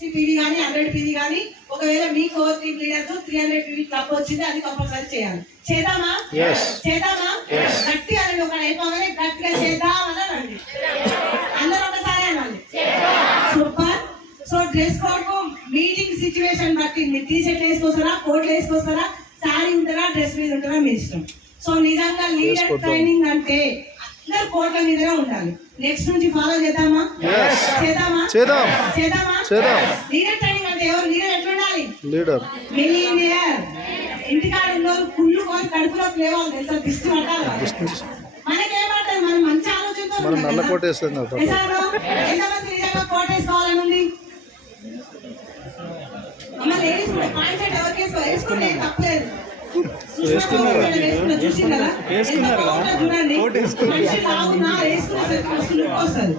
PV కానీ hundred PV కానీ ఒకవేళ మీ core team leaders three hundred PV club వచ్చింది అది కంపల్సరీ చేయాలి. చేద్దామా. చేద్దామా? గట్టిగా అనండి ఒక అయిపోగానే గట్టిగా చేద్దామని అనండి. అందరూ ఒకసారి అనండి. Super. So dress code meeting situation బట్టి మీరు టీ షర్ట్ వేసుకొస్తారా కోట్ వేసుకొస్తారా సారీ ఉంటారా డ్రెస్ మీద ఉంటారా మీ ఇష్టం. సో నిజంగా లీడర్. ట్రైనింగ్ అంటే అందరు కోట్ల మీదనే ఉండాలి. నెక్స్ట్ నుంచి ఫాలో చేద్దామా. చేద్దామా? చేద్దాం. చేద్దామా? చేద్దాం. లీడర్ ట్రైనింగ్ అంటే ఎవరు? లీడర్ ఎట్లా ఉండాలి లీడర్ మిలియనియర్ ఇంటికాడ ఉన్నోరు కుళ్ళు కొని కడుపులోకి లేవాలి తెలుసా? దిష్టి పట్టాలి మనకేం పట్టదు మనం మంచి ఆలోచనతో మనం నల్ల. కోట? ఎంతమంది నిజంగా కోట్ వేసుకోవాలని ఉంది? అమ్మ లేడీస్ కూడా పాయింట్ ఎవరికి వేసుకో వేసుకుంటే తప్పలేదు.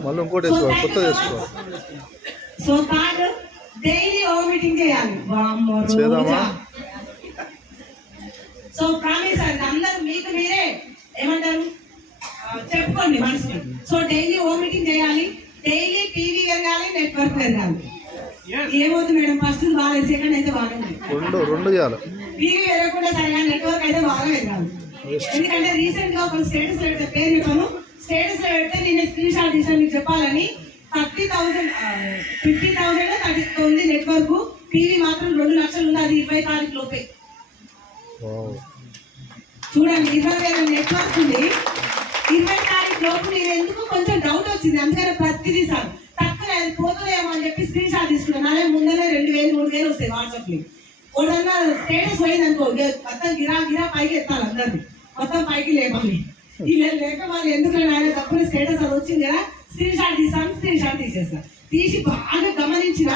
మళ్ళీ ఇంకోటి వేసుకో వేసుకో. So third daily over meeting చేయాలి. చేద్దామా? సో ప్రామిస్ అండి అందరూ మీకు మీరే ఏమంటారు? చెప్పుకోండి మనసుకి. సో డైలీ ఓవర్ మీటింగ్ చేయాలి. డైలీ టీవీ పెరగాలి నెట్వర్క్ పెరగాలి ఏమవుతుంది మేడం? ఫస్ట్ బాగా సెకండ్ అయితే బాగుంది రెండు రెండు చేయాలి. టీవీ పెరగకుండా సరిగా నెట్వర్క్ అయితే బాగా పెరగాలి ఎందుకంటే రీసెంట్గా ఒక స్టేటస్ పెడితే పేరు చెప్పాను. స్టేటస్ పెడితే నేను స్క్రీన్ షాట్ తీసాను మీకు చెప్పాలని. Thirty thousand fifty thousand thirty ఉంది నెట్వర్క్ టీవీ మాత్రం రెండు లక్షలు ఉంది అది ఇరవై తారీఖు లోపే. చూడండి ఇరవై వేల నెట్వర్క్ ఉంది. ఇరవై తారీఖు లోపు నేను ఎందుకు కొంచెం డౌట్ వచ్చింది? అందుకని ప్రతిదీ సార్ తక్కువ పోతుందేమో అని చెప్పి స్క్రీన్ షాట్ తీసుకున్నాను అదే ముందరే రెండు వేలు మూడు వేలు వస్తాయి వాట్సాప్లో ఒకటన్నా స్టేటస్ పోయింది అనుకో. ఇక మొత్తం గిరా గిరా పైకి ఎత్తాలి అందరిని. మొత్తం పైకి లేపాలి ఇలా లేక వాళ్ళు ఎందుకు ఆయన తప్పున స్టేటస్ అది వచ్చింది కదా? స్క్రీన్ షాట్ తీసాను స్క్రీన్ షాట్ తీసేస్తా. తీసి బాగా గమనించిన.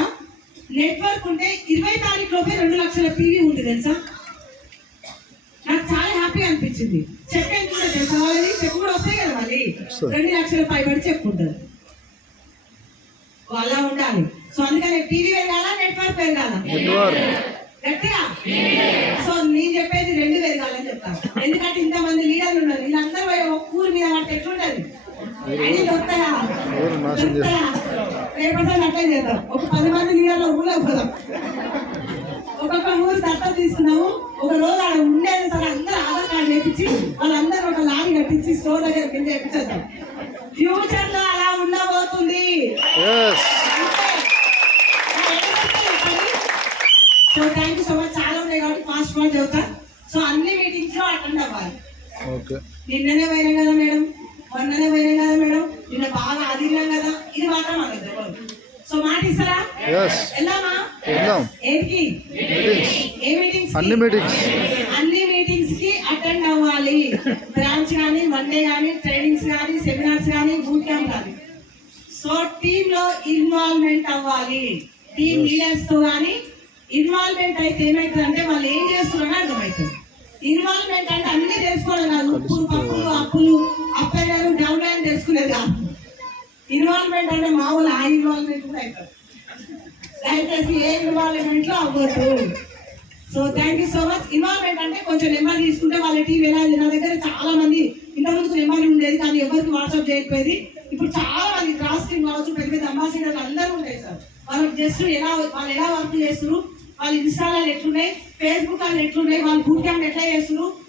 నెట్వర్క్ ఉంటే ఇరవై తారీఖు లోపే రెండు లక్షల టీవీ ఉంది తెలుసా? నాకు చాలా హ్యాపీ అనిపించింది. చెక్ ఎంత కూడా తెలుసా వాళ్ళది? చెక్ కూడా వస్తాయి కదా మళ్ళీ. రెండు లక్షల పైబడి చెక్ ఉంటుంది. అలా ఉండాలి. సో అందుకని టీవీ పెరగాల నెట్వర్క్ నెట్వర్క్ గట్టిగా సో నేను చెప్పేది రెండు పెరగాలని చెప్తాను. ఎందుకంటే ఇంతమంది లీడర్లు ఉన్నారు. వీళ్ళందరూ ఒక ఊరి మీద పడితే ఎట్లుంటది? రేపటి అట్లే చేద్దాం. ఒక పది మంది లీడర్లు ఊళ్ళో పోదాం. ఒక్కొక్క ఊరు దత్తత తీసుకున్నాము. ఒక రోజు ఆడ ఉండేది సరే అందరూ ఆధార్ కార్డు వేపించి వాళ్ళందరూ ఒక లారీ కట్టించి స్టోర్ దగ్గర కింద వేపించేద్దాం. ఫ్యూచర్లో అలా ఉండబోతుంది. So thank you so much చాలా ఉన్నాయి కాబట్టి ఫాస్ట్ ఫాస్ట్ చదువుతా. సో అన్ని మీటింగ్స్లో అటెండ్ అవ్వాలి. నిన్ననే పోయినాం కదా మేడం. మొన్ననే పోయినాం కదా మేడం. నిన్న బాగా అదిన్నాం కదా. ఇది మాత్రం అనొద్దు. సో మాట ఇస్తారా? వెళ్దామా? వెళ్దాం. ఏంటి ఏ మీటింగ్స్ అన్ని మీటింగ్స్ అన్ని మీటింగ్స్కి అటెండ్ అవ్వాలి. బ్రాంచ్ కానీ వన్ డే కానీ ట్రైనింగ్స్ కానీ సెమినార్స్ కానీ బూట్ క్యాంప్ కానీ సో టీమ్లో ఇన్వాల్వ్మెంట్ అవ్వాలి. టీమ్ లీడర్స్తో కానీ ఇన్వాల్వ్మెంట్ అయితే ఏమైతుంది అంటే వాళ్ళు ఏం చేస్తున్నారో అర్థమవుతుంది. ఇన్వాల్వ్మెంట్ అంటే అన్ని తెలుసుకోవడం కాదు. ఉప్పులు పప్పులు అప్పులు అప్పయ్యారు డౌన్ లైన్ తెలుసుకునేది కాదు. ఇన్వాల్వ్మెంట్ అంటే మామూలు ఆ ఇన్వాల్వ్మెంట్ కూడా అవుతుంది దయచేసి ఏ ఇన్వాల్వ్మెంట్లో అవ్వద్దు. So thank you so much involvement అంటే కొంచెం నెంబర్ తీసుకుంటే వాళ్ళ టీవీ ఎలా నా దగ్గర చాలా మంది ఇంత ముందుకు నెంబర్ ఉండేది కానీ ఎవరికి వాట్సాప్ చేయకపోయేది. ఇప్పుడు చాలా మంది క్రాస్ టీమ్ కావచ్చు పెద్ద పెద్ద అంబాసిడర్లు అందరూ ఉంటాయి సార్. వాళ్ళకి జస్ట్ ఎలా వాళ్ళు ఎలా వర్క్ చేస్తున్నారు? వాళ్ళు ఇన్స్టాలో ఎట్లున్నాయి? ఫేస్బుక్లో ఎట్లున్నాయి? వాళ్ళు బూట్ క్యాంప్ ఎట్లా చేస్తున్నారు?